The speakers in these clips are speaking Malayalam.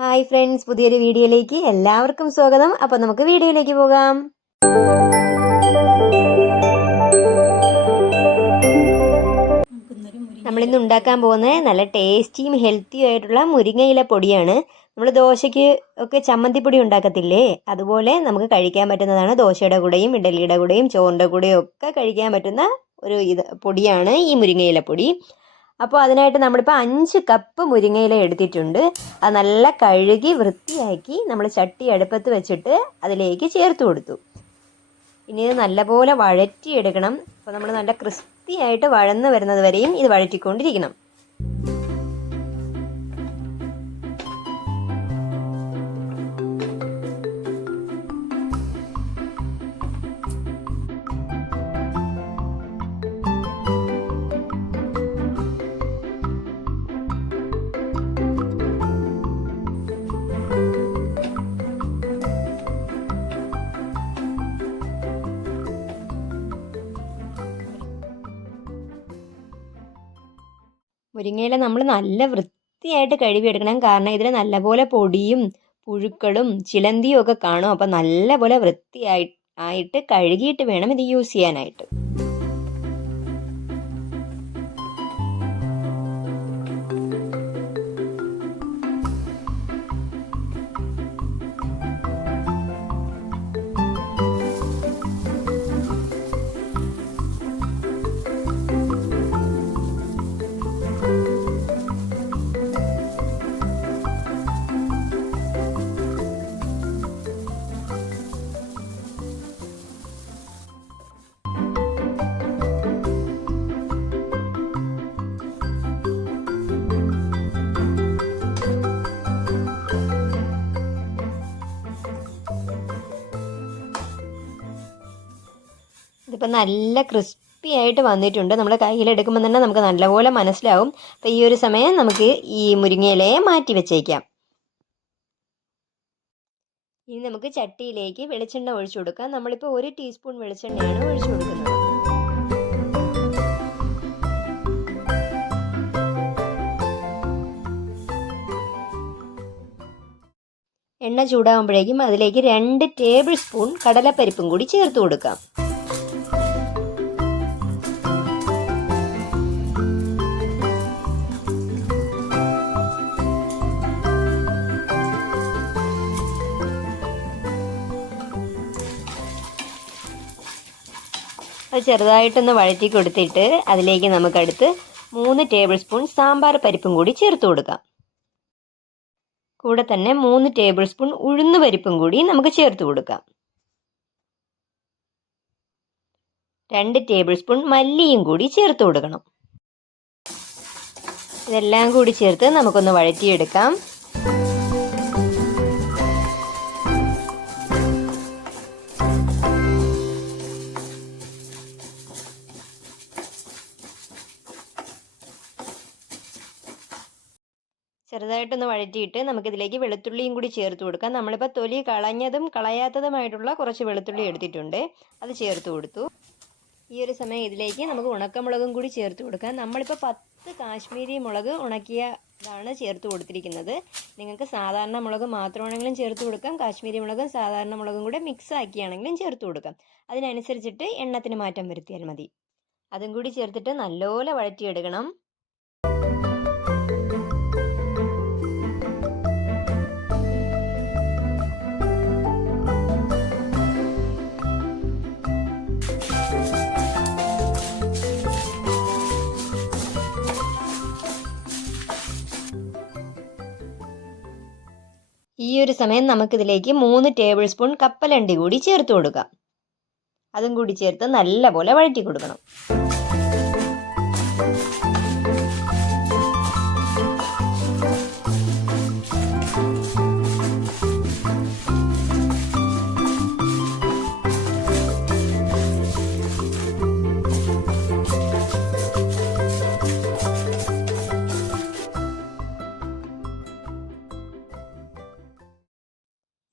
ഹായ് ഫ്രണ്ട്സ്, പുതിയൊരു വീഡിയോയിലേക്ക് എല്ലാവർക്കും സ്വാഗതം. അപ്പോൾ നമുക്ക് വീഡിയോയിലേക്ക് പോകാം. നമ്മളിന്ന് ഉണ്ടാക്കാൻ പോകുന്നത് നല്ല ടേസ്റ്റിയും ഹെൽത്തിയും ആയിട്ടുള്ള മുരിങ്ങയില പൊടിയാണ്. നമ്മൾ ദോശയ്ക്ക് ഒക്കെ ചമ്മന്തിപ്പൊടി ഉണ്ടാക്കത്തില്ലേ, അതുപോലെ നമുക്ക് കഴിക്കാൻ പറ്റുന്നതാണ്. ദോശയുടെ കൂടെയും ഇഡലിയുടെ കൂടെയും ചോറിൻ്റെ കൂടെയും ഒക്കെ കഴിക്കാൻ പറ്റുന്ന ഒരു പൊടിയാണ് ഈ മുരിങ്ങയില പൊടി. അപ്പോൾ അതിനായിട്ട് നമ്മളിപ്പോൾ 5 കപ്പ് മുരിങ്ങയില എടുത്തിട്ടുണ്ട്. അത് നല്ല കഴുകി വൃത്തിയാക്കി നമ്മൾ ചട്ടി അടുപ്പത്ത് വെച്ചിട്ട് അതിലേക്ക് ചേർത്ത് കൊടുത്തു. ഇനി ഇത് നല്ലപോലെ വഴറ്റിയെടുക്കണം. അപ്പോൾ നമ്മൾ നല്ല ക്രിസ്പിയായിട്ട് വഴന്ന് വരുന്നത് വരെയും ഇത് വഴറ്റിക്കൊണ്ടിരിക്കണം. മുരിങ്ങയില നമ്മൾ നല്ല വൃത്തിയായിട്ട് കഴുകിയെടുക്കണം. കാരണം ഇതിൽ നല്ലപോലെ പൊടിയും പുഴുക്കളും ചിലന്തിയും ഒക്കെ കാണും. അപ്പം നല്ലപോലെ വൃത്തിയായിട്ട് കഴുകിയിട്ട് വേണം ഇത് യൂസ് ചെയ്യാനായിട്ട്. ഇതിപ്പോൾ നല്ല ക്രിസ്പി ആയിട്ട് വന്നിട്ടുണ്ട്. നമ്മൾ കയ്യിലെടുക്കുമ്പോൾ തന്നെ നമുക്ക് നല്ലപോലെ മനസ്സിലാവും. അപ്പോൾ ഈ ഒരു സമയം നമുക്ക് ഈ മുരിങ്ങയിലയെ മാറ്റി വെച്ചേക്കാം. ഇനി നമുക്ക് ചട്ടിയിലേക്ക് വെളിച്ചെണ്ണ ഒഴിച്ചു കൊടുക്കാം. നമ്മളിപ്പോൾ 1 ടീസ്പൂൺ വെളിച്ചെണ്ണയാണ് ഒഴിച്ചു കൊടുക്കുന്നത്. എണ്ണ ചൂടാകുമ്പോഴേക്കും അതിലേക്ക് 2 ടേബിൾ സ്പൂൺ കടലപ്പരിപ്പും കൂടി ചേർത്ത് കൊടുക്കാം. അത് ചെറുതായിട്ടൊന്ന് വഴറ്റി കൊടുത്തിട്ട് അതിലേക്ക് നമുക്കടുത്ത് 3 ടേബിൾ സ്പൂൺ സാമ്പാർ പരിപ്പും കൂടി ചേർത്ത് കൊടുക്കാം. കൂടെ തന്നെ 3 ടേബിൾ സ്പൂൺ ഉഴുന്ന് പരിപ്പും കൂടി നമുക്ക് ചേർത്ത് കൊടുക്കാം. 2 ടേബിൾ സ്പൂൺ മല്ലിയും കൂടി ചേർത്ത് കൊടുക്കണം. ഇതെല്ലാം കൂടി ചേർത്ത് നമുക്കൊന്ന് വഴറ്റിയെടുക്കാം. ചെറുതായിട്ടൊന്ന് വഴറ്റിയിട്ട് നമുക്കിതിലേക്ക് വെളുത്തുള്ളിയും കൂടി ചേർത്ത് കൊടുക്കാം. നമ്മളിപ്പോൾ തൊലി കളഞ്ഞതും കളയാത്തതുമായിട്ടുള്ള കുറച്ച് വെളുത്തുള്ളി എടുത്തിട്ടുണ്ട്, അത് ചേർത്ത് കൊടുത്തു. ഈ ഒരു സമയം ഇതിലേക്ക് നമുക്ക് ഉണക്കമുളകും കൂടി ചേർത്ത് കൊടുക്കാം. നമ്മളിപ്പോൾ 10 കാശ്മീരി മുളക് ഉണക്കിയതാണ് ചേർത്ത് കൊടുത്തിരിക്കുന്നത്. നിങ്ങൾക്ക് സാധാരണ മുളക് മാത്രമാണെങ്കിലും ചേർത്ത് കൊടുക്കാം. കാശ്മീരി മുളകും സാധാരണ മുളകും കൂടെ മിക്സ് ആക്കിയാണെങ്കിലും ചേർത്ത് കൊടുക്കാം. അതിനനുസരിച്ചിട്ട് എണ്ണത്തിന് മാറ്റം വരുത്തിയാൽ മതി. അതും കൂടി ചേർത്തിട്ട് നല്ലപോലെ വഴറ്റിയെടുക്കണം. ഈ ഒരു സമയം നമുക്കിതിലേക്ക് 3 ടേബിൾ സ്പൂൺ കപ്പലണ്ടി കൂടി ചേർത്ത് കൊടുക്കാം. അതും കൂടി ചേർത്ത് നല്ലപോലെ വഴറ്റി കൊടുക്കണം.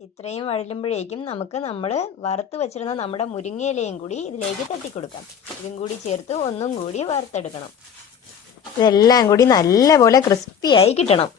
ഇത്രയും വഴലുമ്പോഴേക്കും നമുക്ക് നമ്മൾ വറുത്ത് വെച്ചിരുന്ന നമ്മുടെ മുരിങ്ങയിലയും കൂടി ഇതിലേക്ക് തട്ടിക്കൊടുക്കാം. ഇതും കൂടി ചേർത്ത് ഒന്നും കൂടി വറുത്തെടുക്കണം. ഇതെല്ലാം കൂടി നല്ലപോലെ ക്രിസ്പിയായി കിട്ടണം.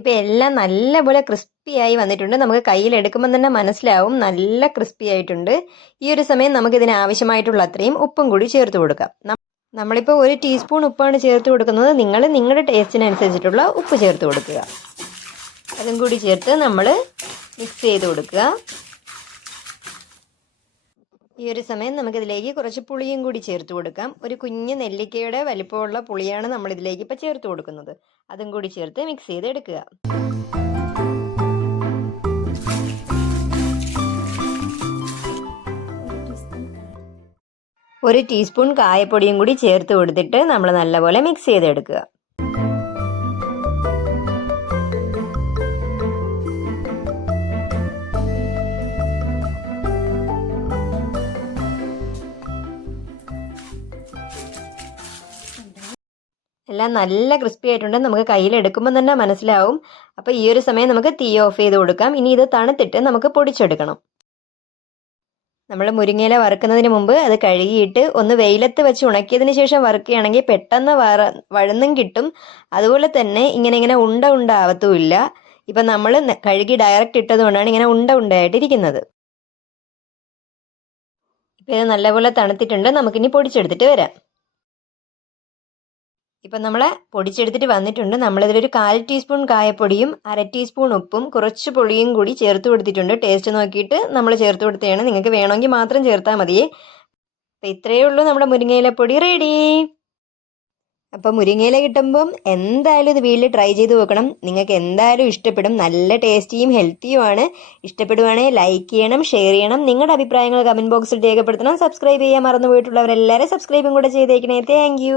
ഇപ്പം എല്ലാം നല്ലപോലെ ക്രിസ്പിയായി വന്നിട്ടുണ്ട്. നമുക്ക് കയ്യിലെടുക്കുമ്പോൾ തന്നെ മനസ്സിലാവും നല്ല ക്രിസ്പി ആയിട്ടുണ്ട്. ഈ ഒരു സമയം നമുക്കിതിന് ആവശ്യമായിട്ടുള്ള അത്രയും ഉപ്പും കൂടി ചേർത്ത് കൊടുക്കാം. നമ്മളിപ്പോൾ 1 ടീസ്പൂൺ ഉപ്പാണ് ചേർത്ത് കൊടുക്കുന്നത്. നിങ്ങൾ നിങ്ങളുടെ ടേസ്റ്റിനനുസരിച്ചിട്ടുള്ള ഉപ്പ് ചേർത്ത് കൊടുക്കുക. അതും കൂടി ചേർത്ത് നമ്മൾ മിക്സ് ചെയ്ത് കൊടുക്കുക. ഈ ഒരു സമയം നമുക്കിതിലേക്ക് കുറച്ച് പുളിയും കൂടി ചേർത്ത് കൊടുക്കാം. ഒരു കുഞ്ഞ് നെല്ലിക്കയുടെ വലിപ്പമുള്ള പുളിയാണ് നമ്മളിതിലേക്ക് ഇപ്പോൾ ചേർത്ത് കൊടുക്കുന്നത്. അതും കൂടി ചേർത്ത് മിക്സ് ചെയ്ത് എടുക്കുക. ഒരു ടീസ്പൂൺ കായപ്പൊടിയും കൂടി ചേർത്ത് കൊടുത്തിട്ട് നമ്മൾ നല്ലപോലെ മിക്സ് ചെയ്തെടുക്കുക. എല്ലാം നല്ല ക്രിസ്പി ആയിട്ടുണ്ട്. നമുക്ക് കയ്യിലെടുക്കുമ്പോൾ തന്നെ മനസ്സിലാവും. അപ്പോൾ ഈ ഒരു സമയം നമുക്ക് തീ ഓഫ് ചെയ്ത് കൊടുക്കാം. ഇനി ഇത് തണുത്തിട്ട് നമുക്ക് പൊടിച്ചെടുക്കണം. നമ്മൾ മുരിങ്ങയില വറുക്കുന്നതിന് മുമ്പ് അത് കഴുകിയിട്ട് ഒന്ന് വെയിലത്ത് വെച്ച് ഉണക്കിയതിന് ശേഷം വറുക്കുകയാണെങ്കിൽ പെട്ടെന്ന് വഴന്നും കിട്ടും. അതുപോലെ തന്നെ ഇങ്ങനെ ഉണ്ട ആവത്തുമില്ല. ഇപ്പം നമ്മൾ കഴുകി ഡയറക്റ്റ് ഇട്ടത് കൊണ്ടാണ് ഇങ്ങനെ ഉണ്ടായിട്ടിരിക്കുന്നത്. ഇപ്പം ഇത് നല്ലപോലെ തണുത്തിട്ടുണ്ട്. നമുക്കിനി പൊടിച്ചെടുത്തിട്ട് വരാം. ഇപ്പം നമ്മൾ പൊടിച്ചെടുത്തിട്ട് വന്നിട്ടുണ്ട്. നമ്മളിതിലൊരു 1/4 ടീസ്പൂൺ കായപ്പൊടിയും 1/2 ടീസ്പൂൺ ഉപ്പും കുറച്ച് പുളിയും കൂടി ചേർത്ത് കൊടുത്തിട്ടുണ്ട്. ടേസ്റ്റ് നോക്കിയിട്ട് നമ്മൾ ചേർത്ത് കൊടുത്തതാണ്. നിങ്ങൾക്ക് വേണമെങ്കിൽ മാത്രം ചേർത്താൽ മതിയേ. അപ്പം ഇത്രയേ ഉള്ളൂ, നമ്മുടെ മുരിങ്ങയിലപ്പൊടി റെഡി. അപ്പം മുരിങ്ങയില കിട്ടുമ്പം എന്തായാലും ഇത് വീട്ടിൽ ട്രൈ ചെയ്ത് നോക്കണം. നിങ്ങൾക്ക് എന്തായാലും ഇഷ്ടപ്പെടും. നല്ല ടേസ്റ്റിയും ഹെൽത്തിയുമാണ്. ഇഷ്ടപ്പെടുവാണെങ്കിൽ ലൈക്ക് ചെയ്യണം, ഷെയർ ചെയ്യണം. നിങ്ങളുടെ അഭിപ്രായങ്ങൾ കമൻറ്റ് ബോക്സിൽ രേഖപ്പെടുത്തണം. സബ്സ്ക്രൈബ് ചെയ്യാൻ മറന്നു പോയിട്ടുള്ളവരെല്ലാവരും സബ്സ്ക്രൈബും കൂടെ ചെയ്തേക്കണേ. താങ്ക്